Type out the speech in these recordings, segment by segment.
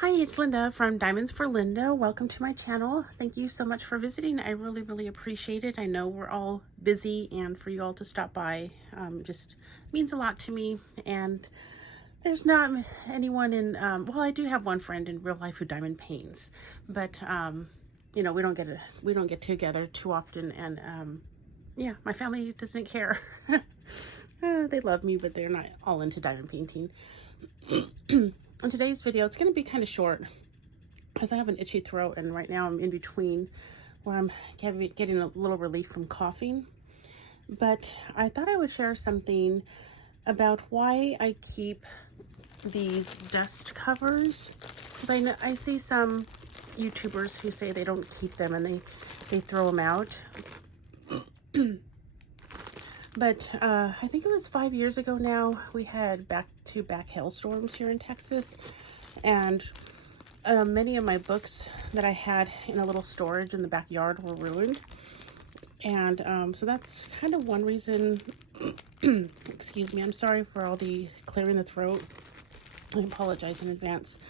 Hi, it's Linda from Diamonds for Linda. Welcome to my channel. Thank you so much for visiting. I really appreciate it. I know we're all busy, and for you all to stop by just means a lot to me. And there's not anyone in, well, I do have one friend in real life who diamond paints, but you know, we don't get together too often, and yeah, my family doesn't care. They love me, but they're not all into diamond painting. In today's video, it's going to be kind of short because I have an itchy throat, and right now I'm in between where I'm getting a little relief from coughing. But I thought I would share something about why I keep these dust covers, because I see some YouTubers who say they don't keep them and they throw them out. But I think it was 5 years ago now, we had back-to-back hailstorms here in Texas, and many of my books that I had in a little storage in the backyard were ruined. And so that's kind of one reason. Excuse me, I'm sorry for all the clearing the throat. I apologize in advance.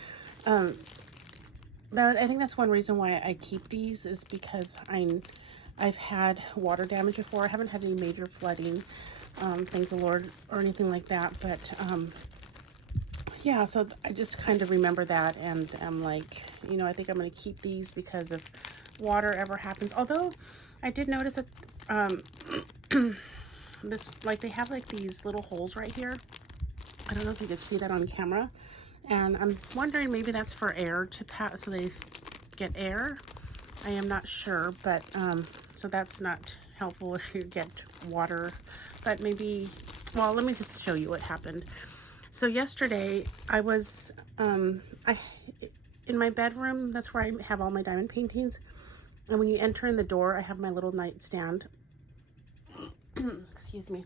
But I think that's one reason why I keep these, is because I've had water damage before. I haven't had any major flooding, thank the Lord, or anything like that. But yeah, so I just kind of remember that, and I'm like, you know, I think I'm going to keep these because if water ever happens. Although I did notice that they have like these little holes right here. I don't know if you could see that on camera, and I'm wondering maybe that's for air to pass, so they get air. I am not sure, but so that's not helpful if you get water. But maybe, well, let me just show you what happened. So yesterday I was in my bedroom. That's where I have all my diamond paintings. And when you enter in the door, I have my little nightstand. Excuse me.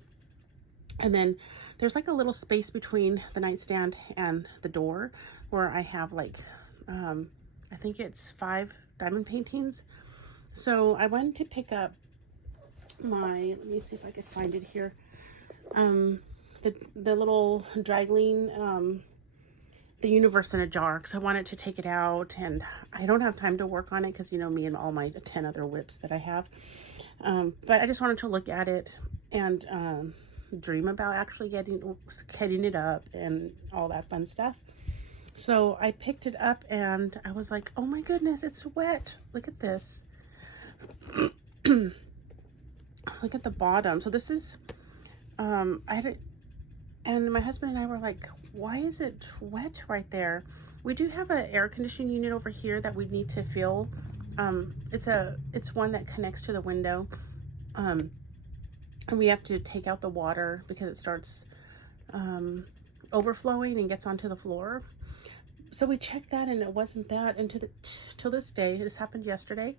And then there's like a little space between the nightstand and the door where I have like, I think it's 5 diamond paintings. So I went to pick up my, let me see if I could find it here. The little dry glean, the universe in a jar, because I wanted to take it out, and I don't have time to work on it because, you know, me and all my 10 other whips that I have. But I just wanted to look at it and dream about actually getting it up and all that fun stuff. So I picked it up and I was like, oh my goodness, it's wet. Look at this. Look at the bottom. So this is, and my husband and I were like, why is it wet right there? We do have an air conditioning unit over here that we need to fill. It's one that connects to the window. And we have to take out the water because it starts overflowing and gets onto the floor. So we checked that, and it wasn't that. And till this day, this happened yesterday,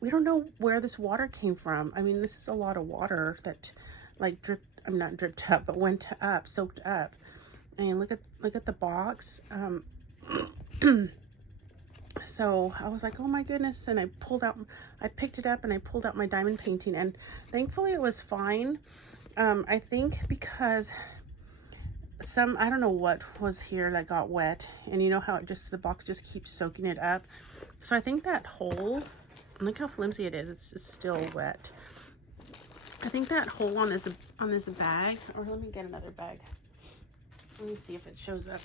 we don't know where this water came from. I mean, this is a lot of water that like dripped, I'm not dripped up, but went up, soaked up. And look at the box. So I was like, oh my goodness, and I picked it up and I pulled out my diamond painting, and thankfully it was fine. I think because I don't know what was here that got wet, and you know how the box just keeps soaking it up. So I think that hole, look how flimsy it is, it's still wet. I think that hole on this bag, or let me get another bag. Let me see if it shows up.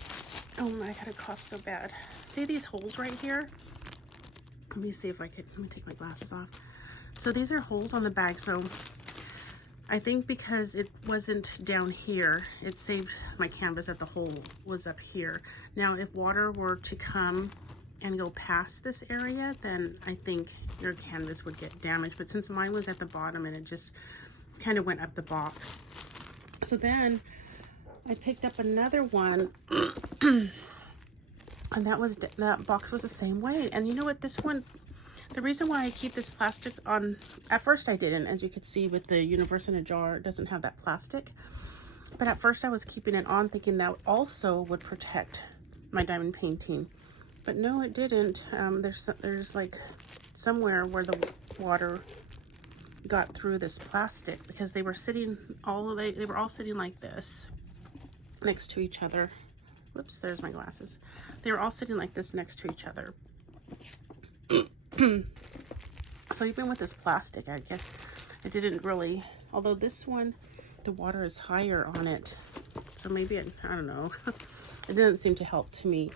Oh my, I gotta cough so bad. See these holes right here? Let me see if I could, let me take my glasses off. So these are holes on the bag. So I think because it wasn't down here, it saved my canvas that the hole was up here. Now, if water were to come and go past this area, then I think your canvas would get damaged. But since mine was at the bottom and it just kind of went up the box. So then I picked up another one and that box was the same way. And you know what, this one, the reason why I keep this plastic on, at first I didn't, as you could see with the universe in a jar, it doesn't have that plastic. But at first I was keeping it on thinking that also would protect my diamond painting. But no, it didn't. There's like somewhere where the water got through this plastic, because they were sitting they were all sitting like this next to each other. whoops, there's my glasses. They were all sitting like this next to each other. So even with this plastic, I guess I didn't really, although this one, the water is higher on it. So maybe I don't know. It didn't seem to help to me.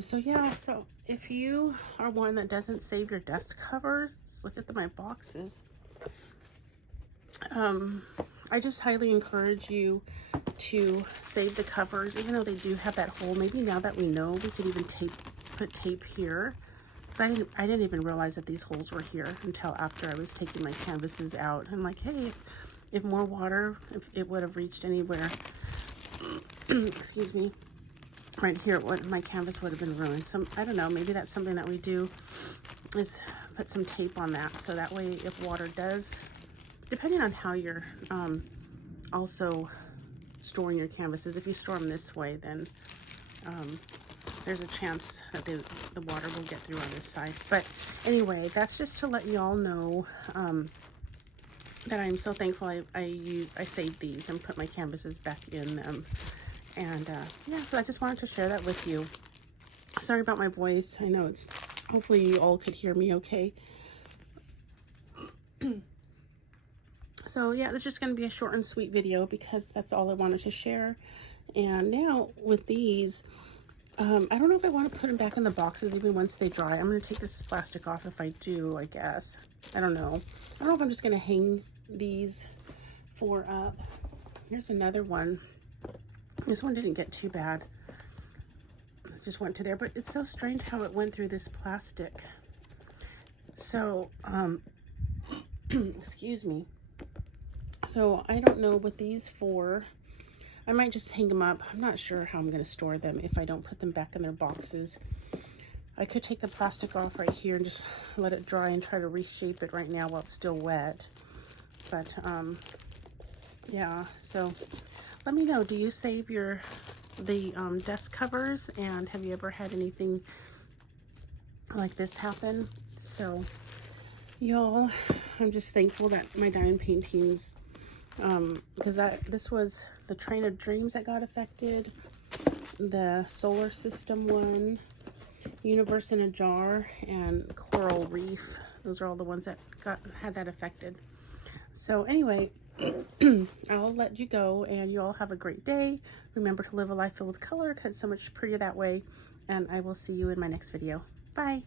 So yeah, so if you are one that doesn't save your desk cover, just look at my boxes. I just highly encourage you to save the covers, even though they do have that hole. Maybe now that we know, we could even put tape here. Because I didn't even realize that these holes were here until after I was taking my canvases out. I'm like, hey, if more water, if it would have reached anywhere, excuse me, right here, my canvas would have been ruined. I don't know, maybe that's something that we do, is put some tape on that, so that way if water does, depending on how you're also storing your canvases, if you store them this way, then there's a chance that the water will get through on this side. But anyway, that's just to let y'all know that I'm so thankful I saved these and put my canvases back in them. And yeah, so I just wanted to share that with you. Sorry about my voice. I know hopefully you all could hear me okay. So yeah, it's just going to be a short and sweet video because that's all I wanted to share. And now with these, I don't know if I want to put them back in the boxes even once they dry. I'm going to take this plastic off if I do, I guess. I don't know. I don't know if I'm just going to hang these 4 up. Here's another one. This one didn't get too bad. It just went to there, but it's so strange how it went through this plastic. So, excuse me. So I don't know what these 4. I might just hang them up. I'm not sure how I'm going to store them if I don't put them back in their boxes. I could take the plastic off right here and just let it dry and try to reshape it right now while it's still wet. But yeah, so let me know, do you save the desk covers, and have you ever had anything like this happen? So y'all, I'm just thankful that my diamond paintings, because this was the Train of Dreams that got affected, the solar system one, Universe in a Jar, and Coral Reef. Those are all the ones that had that affected. So anyway, I'll let you go, and you all have a great day. Remember to live a life filled with color, because it's so much prettier that way, and I will see you in my next video. Bye.